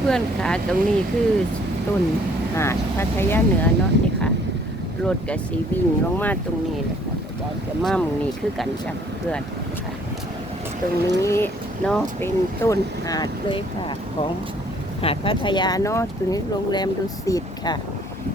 เพื่อนๆค่ะตรงนี้คือต้นหาดพัทยาเหนือเนาะนี่ค่ะรถกับสีวิ่งลงมาตรงนี้แหละค่ะอาจารย์จะมาหมองนี้คือกันจับเพื่อนค่ะ ตรงนี้เนาะเป็นต้นหาดเลยค่ะของหาดพัทยาเนาะตรงนี้โรงแรมดุสิตค่ะ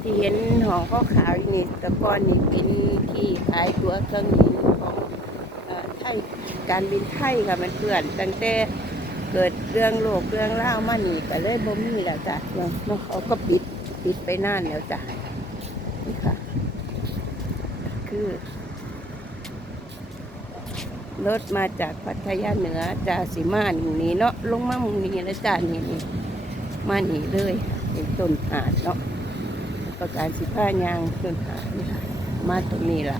ที่เห็นหอข้าวขาวนี่ตะก้อนนี่เป็นที่ขายตัวเครื่องบินของเอ่อไทยการบินไทยค่ะมันเพื่อนตั้งแต่ เกิดเรื่องโลกเรื่องเล่ามานี่ก็เลยบ่มีแล้วจ้ะเนาะเขาก็ปิดปิดไปนานแล้วจ้ะนี่ค่ะ คือรถมาจากพัทยาเหนือจาสีมาหนีนี้เนาะลงมาหมุงนี้แล้วจ้านี่นี่มาหนีเลยเป็นต้นหาดเนาะประกาศสิผ้ายางต้นหาดนี่ค่ะ มาตรงนี้ล่ะ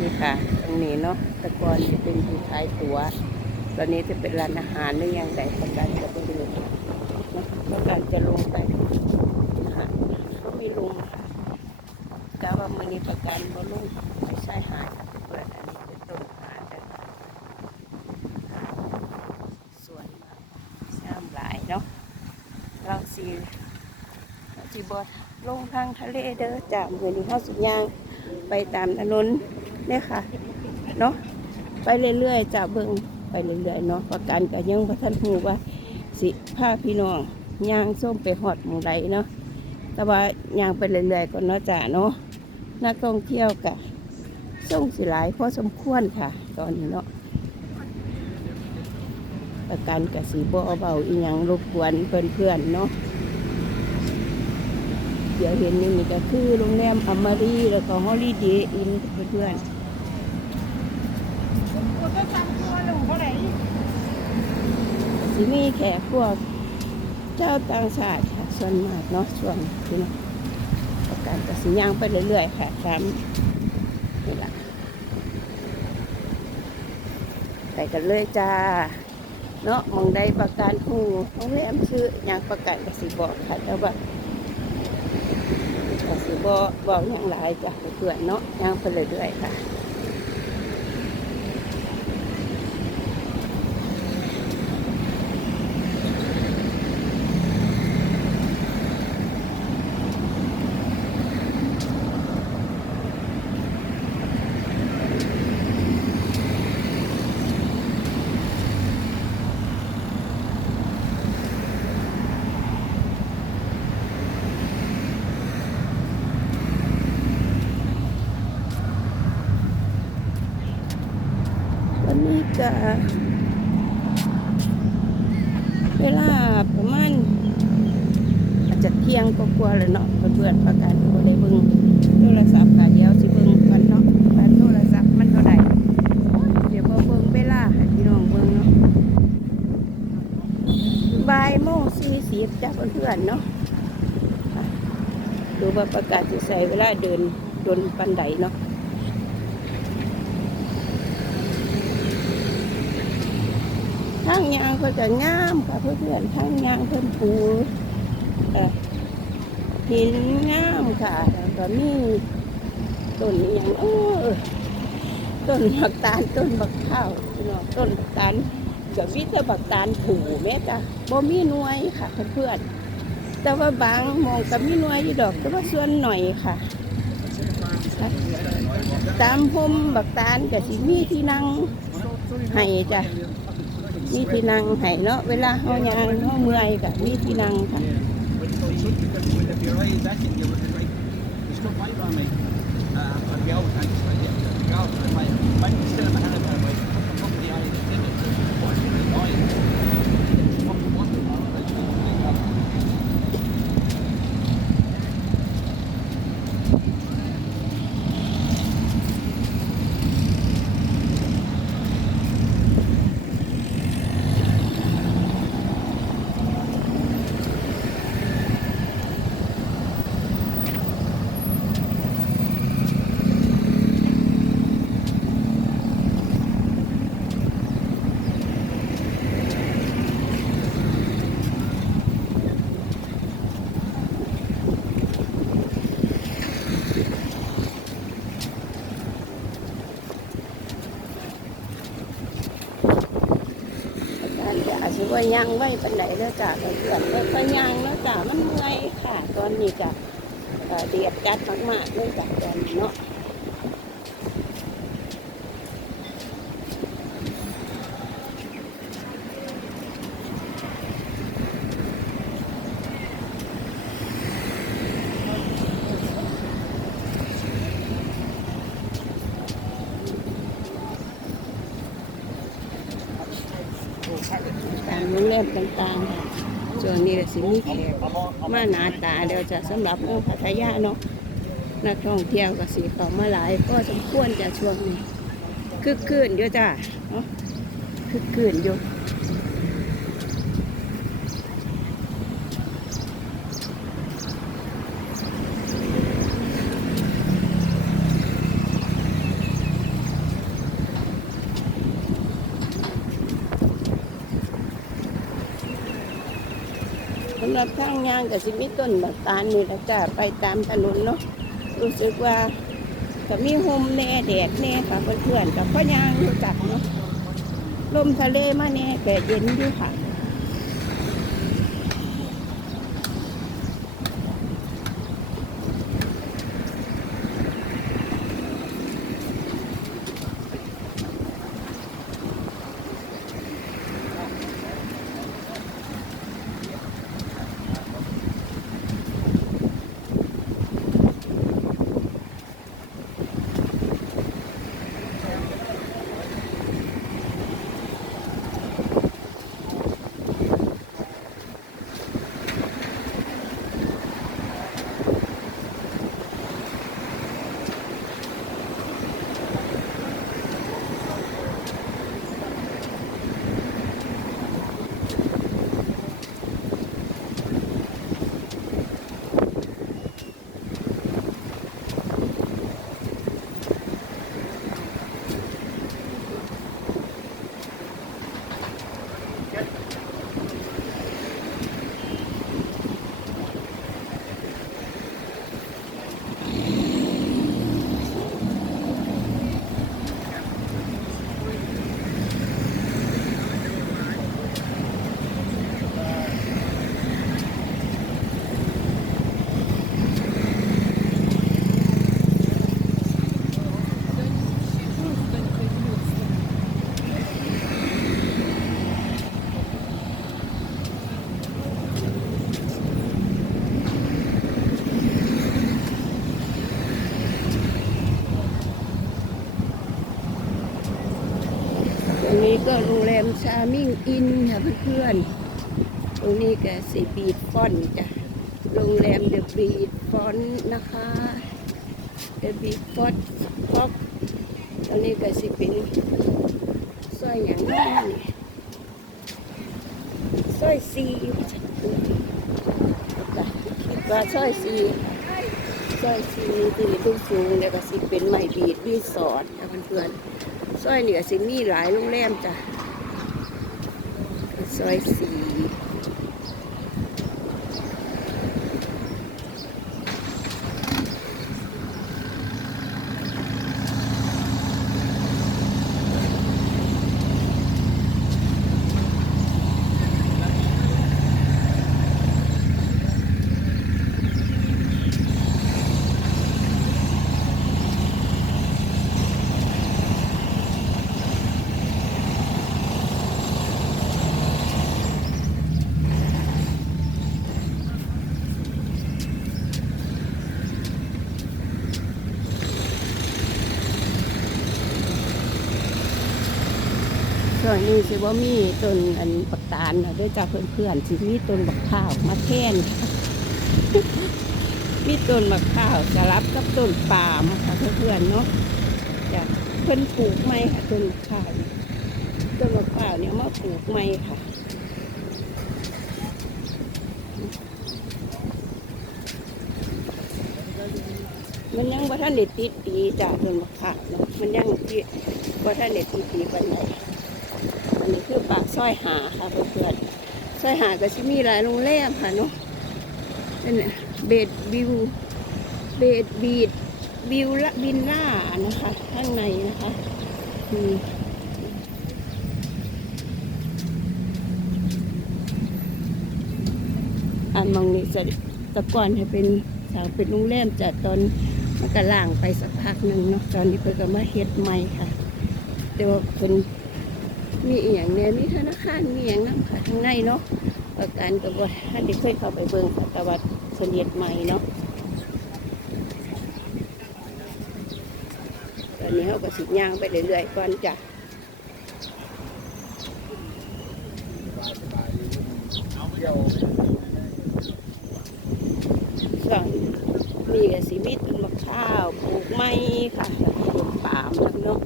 นี่ค่ะ ตรงนี้เนาะแตะกอนจะเป็นที่ขายตัว ตอนนี้จะเป็นร้านอาหารหรือยังไงประกาศจะไปดูเนาะประกาศจะลงไปนะคะก็มีลงค่ะกาว่ามือนี้ประกันบ่ลุงไม่ใช่หาดค่ะเปิดอันนี้เป็นต้นหานะคะสวยมากงามหลายเนาะเราสีเราสีบอลงทางทะเลเด้อจากมือนี้เข้าสุดยางไปตามถนนเนี่ยค่ะเนาะไปเรื่อยๆจากเบิง ไปเรื่อยๆเนาะประกันก็ยังพระท่านหูว่า สิพาพี่น้องย่างส้มไปหอดหมู่ไรเนาะแต่ว่าย่างไปเรื่อยๆก่อนเนาะจ้ะเนาะนักท่องเที่ยวกะส่งสิหลายพอสมควรค่ะ ตอนนี้เนาะประกันกับสีบ่เบาอีหยังรบกวนเพื่อนๆเนาะเดี๋ยวเห็นนี่นี่ก็คือโรงแรมอมรีแล้วก็ฮอลิเดย์อินเพื่อนๆ สิมีแขกพวกเจ้าต่างชาติค่ะส่วนมากเนาะช่วงที่เนาะประกาศกสิย่างไปเรื่อยๆค่ะครับนี่ละไปกันเลยจ้า เนาะมองได้ประกันหูโรงแรมชื่อย่างประกันกสิบอกค่ะแต่ว่ากสิบอกบอกอย่างหลายจ้ะเพื่อนเนาะย่างไปเรื่อยๆค่ะ วันนี้ก็เวลาประมาณอาจจะเที่ยงก็กลัวเลยเนาะเพื่อนประกาศก็ได้เบิ่งโทรศัพท์ค่ะเดี๋ยวสิเบิ่งกันเนาะว่าโทรศัพท์มันเท่าไหร่เดี๋ยวเบิ่งเวลาให้พี่น้องเบิ่งเนาะบ่ายโมงสี่สิบจ้ะเพื่อนเนาะดูว่าประกาศจะใส่เวลาเดินดนปันไดเนาะางยางก็จะงามค่ะเพื่อนๆทางยางเพิ่นปูหินงามค่ะแล้วก็มีต้นอย่างเออต้นบักตาลต้นบักข้าวพี่น้องต้นบักตาลกับวิตบักตาลผูแม่จ้ะบ่มีหน่วยค่ะเพื่อนๆแต่ว่าบางมองกับมีหน่วยดอกแต่ว่าส่วนหน่อยค่ะค่ะตามพมบักตาลกับสิมีที่นั่งให้จ้ะ มีที่นั่งให้เนาะเวลาเฮายางเฮาเมื่อยก็มีที่นั่งค่ะ If you're right back and you're looking right, there's no point on me. Uh, I'd be out, I just, I get, go out, I might, ว่ายังไว้ปันไหนแล้วจ้ะเพื่อนๆค่ยังแล้วจ้ะมันเมื่อยค่ะตอนนี้จ้ะเดียดจัดมากๆเลยจ้ะตอนนี้เนาะใช่ ตามโรงแรมต่างๆช่วงนี้ก็สิมีแขกมาหนาตาเดี๋ยวจะสำหรับเมืองพัทยาเนาะนักท่องเที่ยวก็สิต่อมาหลายก็สมควรจะช่วงนี้คึกคืนเยอะจ้ะเนาะคึกคืนเยอะำหรับทางยาง ก็สิมีต้นบักตาลนี่แหละจ้ะไปตามถนนเนาะรู้สึกว่าก็มีโฮมแน่แดดแน่ค่ะเพื่อนๆกับพ่อยางรู้จักเนาะลมทะเลมาแน่แต่เย็นอยู่ค่ะ ตรงนี้ก็โรงแร มชามิงอินค่ะเพื่อนๆ ตรงนี้ก็สีบีดฟอนจ้ะ โรงแรมเดอะบีดฟอนนะคะเดอะบีดฟอนต์ฟอกตรงนี้ก็สิเป็นสร้อยอย่างนี้สร้อยซีจ้ะคิดว่าสร้อยซีสร้อยซีที่ลูกสูงแล้วก็สิเป็นไม้บีดรีสอร์ทค่ะเพื่อนๆซอยเหนือสิมีหลายโรงแรมจ้ะ ซอย นี้สิว่ามีต้นอันปักตาลนะด้วยจ้าเพื่อนๆสิมีต้นบักข้าวมาแทนค่ะมีต้นมะข้าวสลับกับต้นปาล์มค่ะเพื่อนๆเนาะจะเพิ่นปลูกไม้ค่ะต้นมะข้าวต้นมะข้าวเนี่ยมาปลูกไม้ค่ะมันยังบ่ท่านเด็ดติดดีจ้ะต้นมะขามเนาะมันยังที่บ่ท่านเด็ดติดดีปาน อันนี้คือปากซอยหาค่ะเพื่อนๆซอยหาก็สิมีหลายโรงแรมค่ะเนาะเป็นเบดวิวเบดบีดวิวละบินล่านะคะข้างในนะคะอืมอันมองนี่จะตะก่อนให้เป็นสาวเป็นโรงแรมจากตอนมันก็ล่างไปสักพักหนึ่งเนาะตอนนี้เพิ่นก็มาเฮ็ดใหม่ค่ะ แต่ว่าเพิ่น มีอีหยังแหน่มีธนาคารมีอย่างนํค่ะข้างในเนาะประกันกับ่ท่านได้เคยเข้าไปเบิ่งค่ะแต่ว่าเสนียดใหม่เนาะตอนนี้เขาก็สิย่างไปเรื่อยๆก่อนจ้ะ ส่วนนี่ก็สิมีต้นมะพร้าวปลูกไม้ค่ะแล้วก็ปลูกปาล์มแล้วเนาะ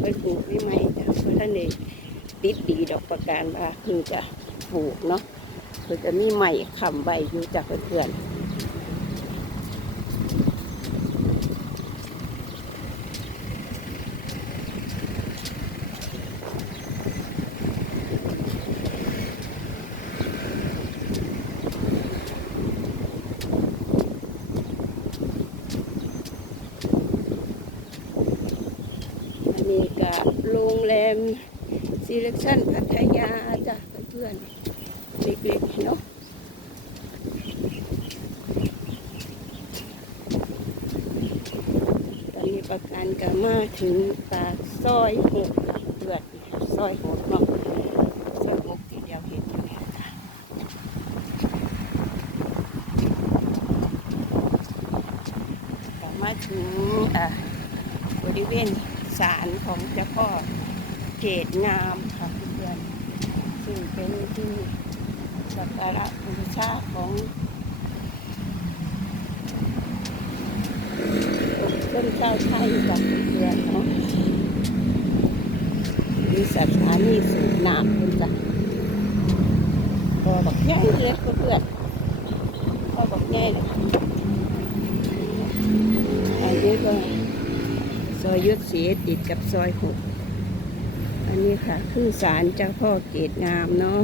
ไปปลูกไม่ไม้จ้ะเพราะ ท่านเองติดดีดอกประการว่าคือจะปลูกเนาะคือจะมีใหม่คำใบอยู่จากเพื่อนๆอันนี้ก็โรงแรมซี เลคชั่นพัทยาจ้ะเพื่อนๆเล็กๆเนาะตอนนี้ประกันก็มาถึงปากซอยหกค่ะเพื่อนซอยหกเนาะซอยหกที่เดียวเห็นอยู่เนี่ยค่ะก็มาถึงอะบริเวณศาลของเจ้าพ่อเกตงาม ซึ่งเป็นที่สักการะบูชาของต้นข้าวไทยกับเพื่อนเนาะมีสถานีสูบน้ำคุณจ้ะพอบอกง่ายเลยเพื่อนพอบอกง่ายเลยอันนี้ก็ซอยยุทธศรีติดกับซอยหก อันนี้ค่ะ คือสารเจ้าพ่อเกตงามเนาะ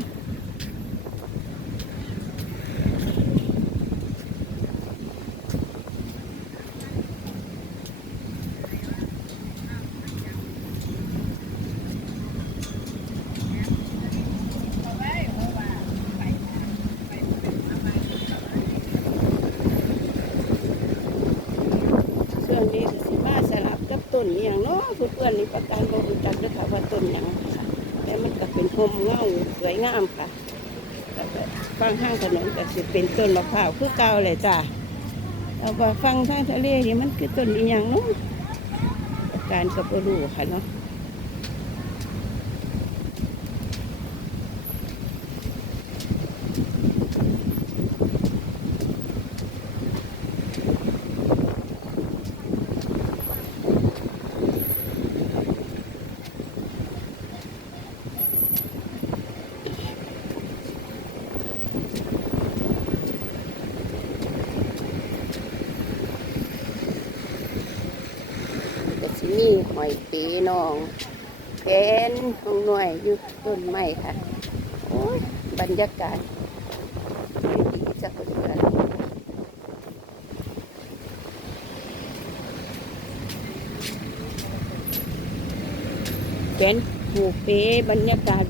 เครื่องนี้ก็สิมาสลับกับต้นอหย่างเนาะเพื่อ นี่ประกันบ่รู้จักด้วยค่ะว่าต้นอย่างค่ะแต่มันก็เป็นพรมเงาสวยงามค่ะแล้วก็ฟังห้างถนนก็สิเป็นต้นมะพร้าวคือเก่าเลยจ้ะเราว่ฟังทางทะเลนี่มันคือต้นอีหยังเนาะปรกันก็บ่รู้ค่ะเนาะก็สิมีหอยปีน้องเป็นของหน่วย อยู่ต้นไม้ค่ะ โอ้ยบรรยากาศดีจักเพื่อนเป็นผูกเปบรรยากาศ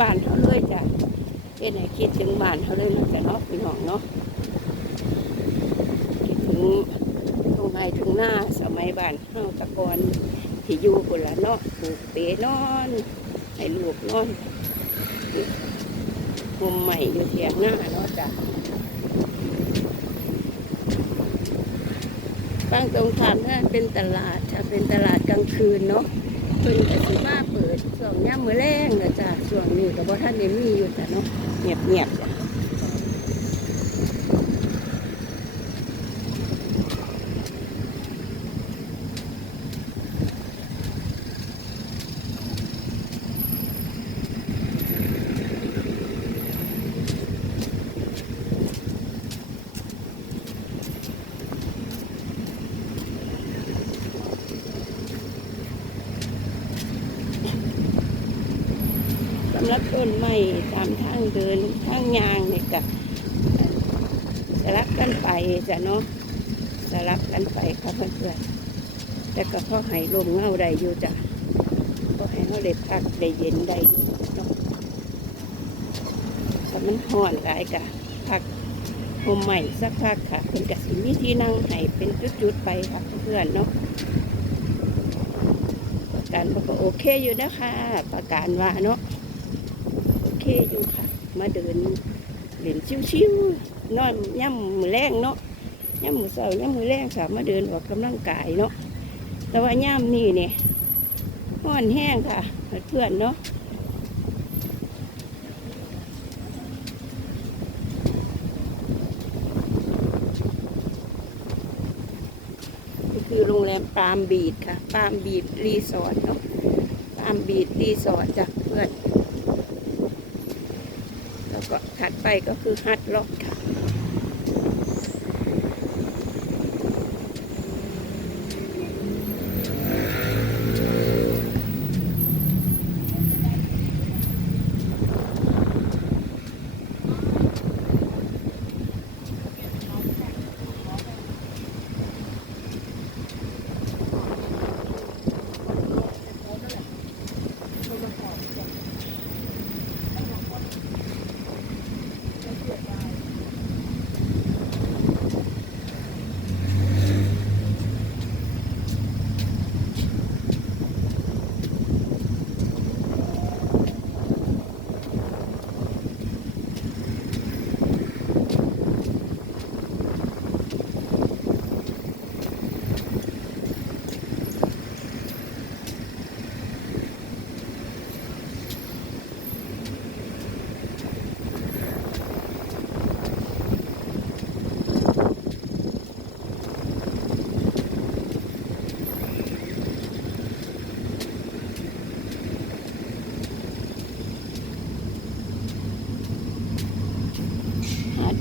บ้านเขาเลยจ้ะเป็นไหนคิดถึงบ้านเขาเลยนะจ้ะเนาะพี่น้องเนาะคิดถึงตรงไห้ทุ่งหน้าสมัยบ้านเฮาตะกอนที่อยู่คนละเนาะปลูกเปนอน ให้ลูกนอนมุมใหม่อยู่เทียงหน้าเนาะจ้ะฟังตรงข้ามนั่นเป็นตลาดจะเป็นตลาดกลางคืนเนาะเป็นก็สิมาเปิดส่วงย่ำมื้อแรงนะจ้ะส่วงนี้ก็บ่ทันได้มีอยู่แต่เนาะเงียบๆจ้ะสำหรับต้นไม้ตามทางเดินทางยางเนี่ยกับสลับกันไปจ้ะเนาะสลับกันไปครับเพื่อน ๆแต่ก็เขาให้ลมเงาได้อยู่จ้ะก็ให้เขาได้พักได้เย็นได้เนาะแต่มันห่อนหลายกะพักโฮมใหม่สักพักค่ะเป็นกสิมีที่นั่งให้เป็นจุดๆไปค่ะเพื่อนเนาะการก็โอเคอยู่นะคะ ประการว่าเนาะโอเคอยู่ค่ะ มาเดินเล่นชิวๆนอนย่ำมือแรงเนาะย่ำมือเสาร์ย่ำมือแรงค่ะมาเดินออกกำลังกายเนาะ แต่ว่าย่ำนี่เนี่ยห่อนแห้งค่ะเพื่อนเนาะคือโรงแรมปาล์มบีดค่ะ ปาล์มบีดรีสอร์ทเนาะ ปาล์มบีดรีสอร์ทจ้ะเพื่อน แล้วก็ถัดไปก็คือฮัตล็อกค่ะ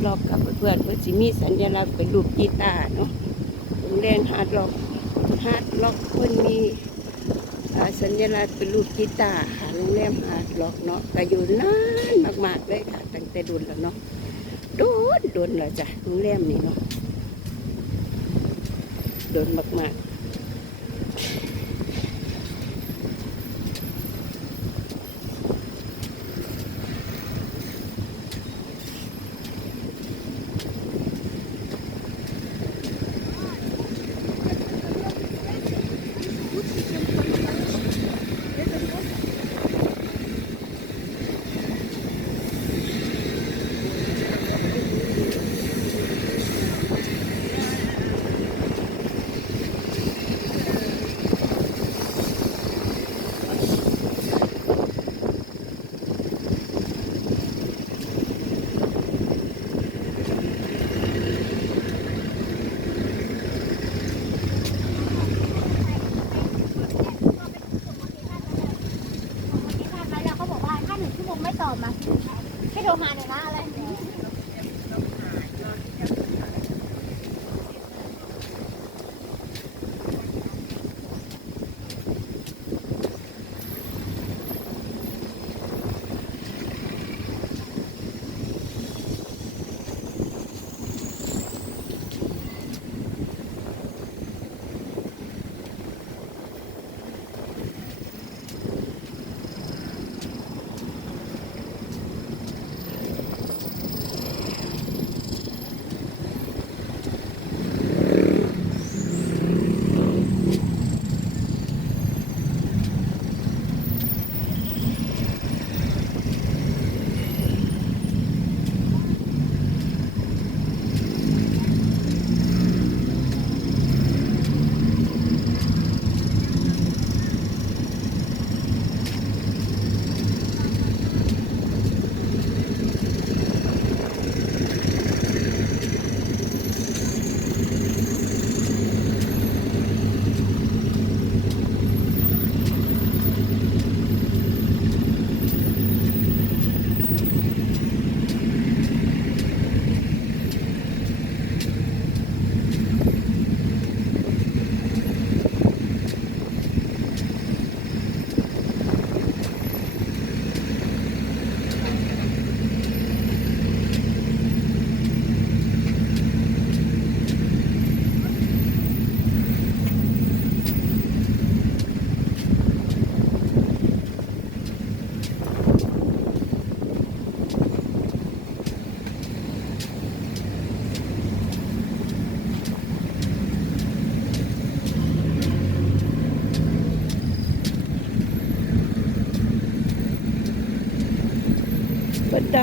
ล็อกกับเพื่อนเพื่อนสิมีสัญลักษณ์เป็นรูปกีตาร์เนาะโรงแรมฮาร์ดล็อกฮาร์ดล็อกเพื่อนมีสัญลักษณ์เป็นรูปกีตาร์ค่ะโรงแรมฮาร์ดล็อกเนาะก็อยู่นานมากๆเลยค่ะตั้งแต่ดุนแล้วเนาะโดนโดนแล้วจ้ะโรงแรมนี่เนาะโดนมากๆ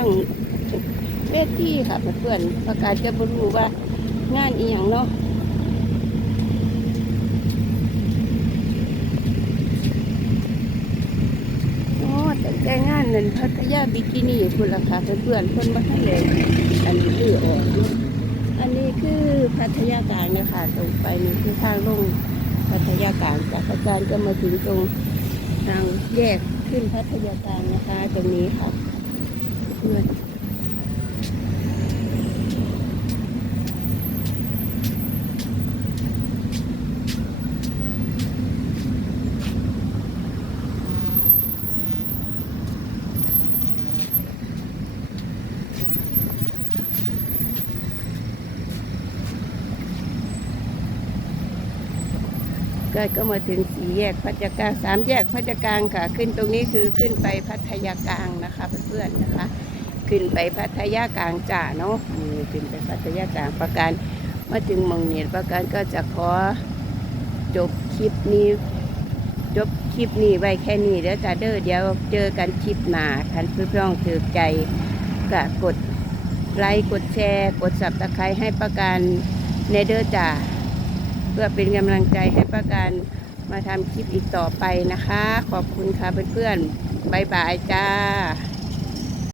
งเวทีค่ะเพื่อนประกาศจะบรู้ว่างานอีหยังเนาะอ้แต่แต่งานนั้นพัทยาบิกินี่คุณราคาเพื่อนๆคนมาทะเลยอันนี้คือออกอยู่อันนี้คือพัทยากลางนะคะตรงไปนี่คือทางลงพัทยากลางจากอาจารย์ก็มาถึงตรงทางแยกขึ้นพัทยากลางนะคะตรงนี้ค่ะ พื่อนก็ก็มาถึงสี่แยกพัทยากลางสามแยกพัทยากลางค่ะ ขึ้นตรงนี้คือขึ้นไปพัทยากลางนะคะเพื่อนๆนะคะ ขึ้นไปพัทยากลางจ่าเนาะนี่ขึ้นไปพัทยากลางประการมาถึงมองเนียประการก็จะขอจบคลิปนี้จบคลิปนี้ไว้แค่นี้เดี๋ยวจะเด้อเดี๋ยวเจอกันคลิปหน้าท่านผู้ฟังถือใจก็กดไลค์กดแชร์ กดสับตะไคร้ให้ประการในเด้อจ่าเพื่อเป็นกำลังใจให้ประการมาทำคลิปอีกต่อไปนะคะ ขอบคุณค่ะเพื่อนๆบายบายจ้า